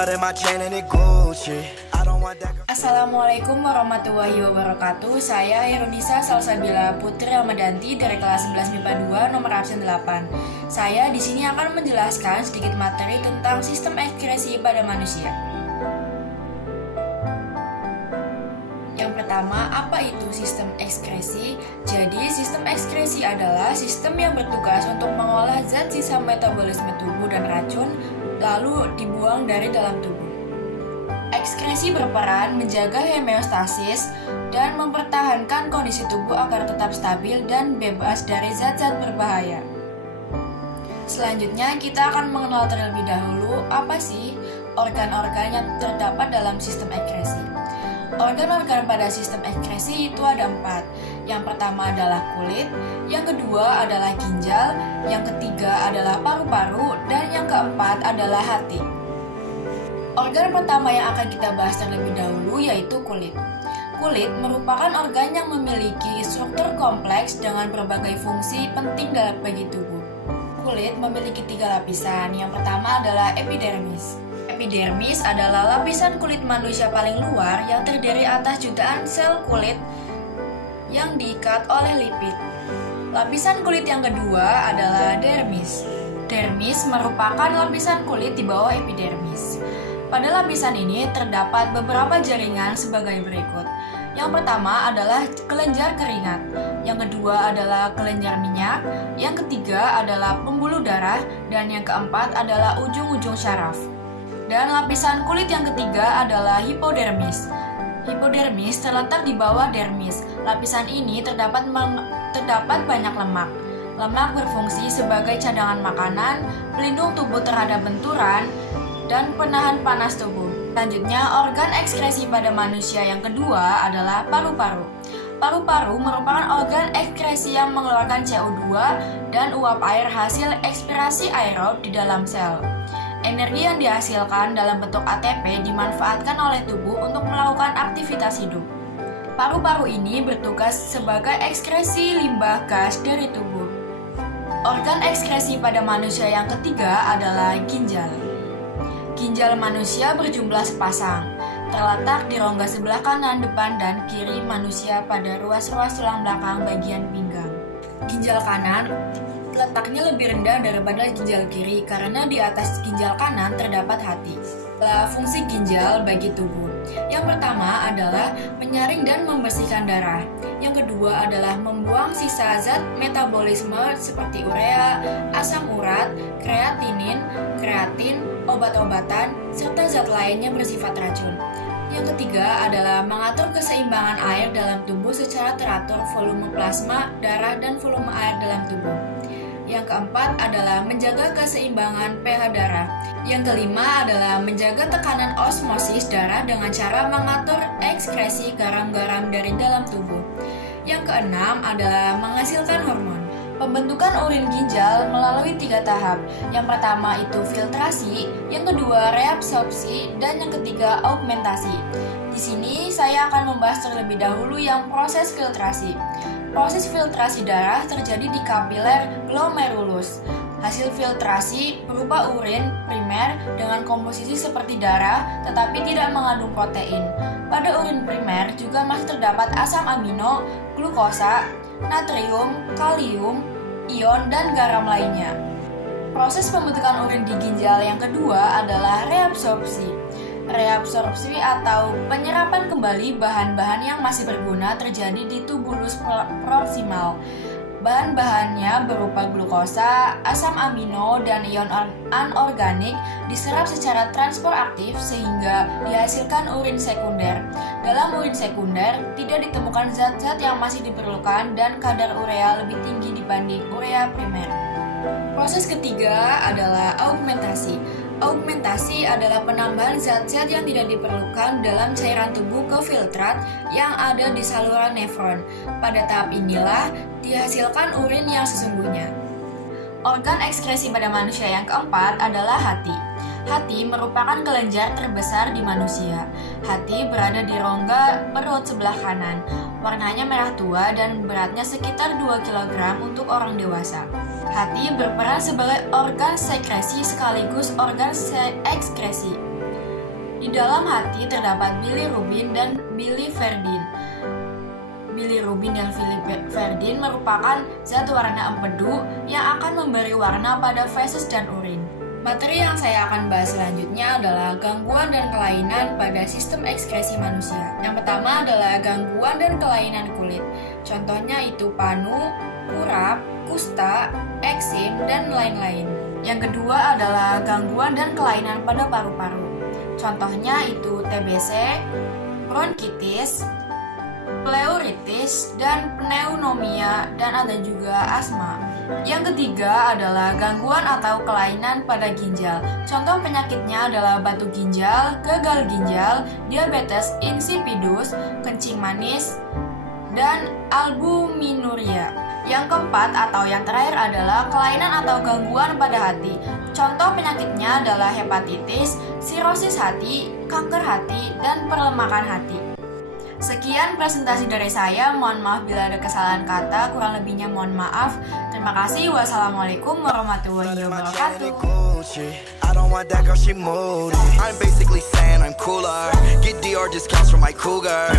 flooded my chain and it Gucci. I don't want that. Assalamualaikum warahmatullahi wabarakatuh. Saya Herunisa Salsabila Putri Ramadanti dari kelas 11 MIPA 2 nomor absen 8. Saya di sini akan menjelaskan sedikit materi tentang sistem ekskresi pada manusia. Yang pertama, apa itu sistem ekskresi? Jadi, sistem ekskresi adalah sistem yang bertugas untuk mengolah zat sisa metabolisme tubuh dan racun, lalu dibuang dari dalam tubuh. Ekskresi berperan menjaga homeostasis dan mempertahankan kondisi tubuh agar tetap stabil dan bebas dari zat-zat berbahaya. Selanjutnya, kita akan mengenal terlebih dahulu apa sih organ-organ yang terdapat dalam sistem ekskresi. Organ-organ pada sistem ekskresi itu ada 4. Yang pertama adalah kulit, yang kedua adalah ginjal, yang ketiga adalah paru-paru, dan yang keempat adalah hati. Organ pertama yang akan kita bahas terlebih dahulu yaitu kulit. Kulit merupakan organ yang memiliki struktur kompleks dengan berbagai fungsi penting dalam bagi tubuh. Kulit memiliki 3 lapisan. Yang pertama adalah epidermis. Epidermis adalah lapisan kulit manusia paling luar yang terdiri atas jutaan sel kulit yang diikat oleh lipid. Lapisan kulit yang kedua adalah dermis. Dermis merupakan lapisan kulit di bawah epidermis. Pada lapisan ini terdapat beberapa jaringan sebagai berikut. Yang pertama adalah kelenjar keringat, yang kedua adalah kelenjar minyak, yang ketiga adalah pembuluh darah, dan yang keempat adalah ujung-ujung syaraf. Dan lapisan kulit yang ketiga adalah hipodermis. Hipodermis terletak di bawah dermis. Lapisan ini terdapat banyak lemak. Lemak berfungsi sebagai cadangan makanan, pelindung tubuh terhadap benturan, dan penahan panas tubuh. Selanjutnya, organ ekskresi pada manusia yang kedua adalah paru-paru. Paru-paru merupakan organ ekskresi yang mengeluarkan CO2 dan uap air hasil ekspirasi aerob di dalam sel. Energi yang dihasilkan dalam bentuk ATP dimanfaatkan oleh tubuh untuk melakukan aktivitas hidup. Paru-paru ini bertugas sebagai ekskresi limbah gas dari tubuh. Organ ekskresi pada manusia yang ketiga adalah ginjal. Ginjal manusia berjumlah sepasang, terletak di rongga sebelah kanan, depan, dan kiri manusia pada ruas-ruas tulang belakang bagian pinggang. Ginjal kanan letaknya lebih rendah daripada ginjal kiri karena di atas ginjal kanan terdapat hati. Fungsi ginjal bagi tubuh. Yang pertama adalah menyaring dan membersihkan darah. Yang kedua adalah membuang sisa zat metabolisme seperti urea, asam urat, kreatinin, kreatin, obat-obatan, serta zat lainnya bersifat racun. Yang ketiga adalah mengatur keseimbangan air dalam tubuh secara teratur volume plasma, darah, dan volume air dalam tubuh. Yang keempat adalah menjaga keseimbangan pH darah. Yang kelima adalah menjaga tekanan osmosis darah dengan cara mengatur ekskresi garam-garam dari dalam tubuh. Yang keenam adalah menghasilkan hormon. Pembentukan urin ginjal melalui 3 tahap. Yang pertama itu filtrasi, yang kedua reabsorpsi, dan yang ketiga augmentasi. Di sini saya akan membahas terlebih dahulu yang proses filtrasi. Proses filtrasi darah terjadi di kapiler glomerulus. Hasil filtrasi berupa urin primer dengan komposisi seperti darah tetapi tidak mengandung protein. Pada urin primer juga masih terdapat asam amino, glukosa, natrium, kalium, ion, dan garam lainnya. Proses pembentukan urin di ginjal yang kedua adalah reabsorpsi. Reabsorpsi atau penyerapan kembali bahan-bahan yang masih berguna terjadi di tubulus proksimal. Bahan-bahannya berupa glukosa, asam amino, dan ion anorganik diserap secara transport aktif sehingga dihasilkan urin sekunder. Dalam urin sekunder tidak ditemukan zat-zat yang masih diperlukan dan kadar urea lebih tinggi dibanding urea primer. Proses ketiga adalah augmentasi. Augmentasi adalah penambahan zat-zat yang tidak diperlukan dalam cairan tubuh ke filtrat yang ada di saluran nefron. Pada tahap inilah dihasilkan urin yang sesungguhnya. Organ ekskresi pada manusia yang keempat adalah hati. Hati merupakan kelenjar terbesar di manusia. Hati berada di rongga perut sebelah kanan. Warnanya merah tua dan beratnya sekitar 2 kg untuk orang dewasa. Hati berperan sebagai organ sekresi sekaligus organ ekskresi. Di dalam hati terdapat bilirubin dan biliverdin. Bilirubin dan biliverdin merupakan zat warna empedu yang akan memberi warna pada feses dan urin. Materi yang saya akan bahas selanjutnya adalah gangguan dan kelainan pada sistem ekskresi manusia. Yang pertama adalah gangguan dan kelainan kulit. Contohnya itu panu, kurap, kusta, eksim, dan lain-lain. Yang kedua adalah gangguan dan kelainan pada paru-paru. Contohnya itu TBC, bronkitis, pleuritis, dan pneumonia, dan ada juga asma. Yang ketiga adalah gangguan atau kelainan pada ginjal. Contoh penyakitnya adalah batu ginjal, gagal ginjal, diabetes insipidus, kencing manis, dan albuminuria. Yang keempat atau yang terakhir adalah kelainan atau gangguan pada hati. Contoh penyakitnya adalah hepatitis, sirosis hati, kanker hati, dan perlemakan hati. Sekian presentasi dari saya, mohon maaf bila ada kesalahan kata, kurang lebihnya mohon maaf. Terima kasih, wassalamualaikum warahmatullahi wabarakatuh. I don't want that girl, she moody. I'm basically saying I'm cooler. Get Dior discounts for my cougar.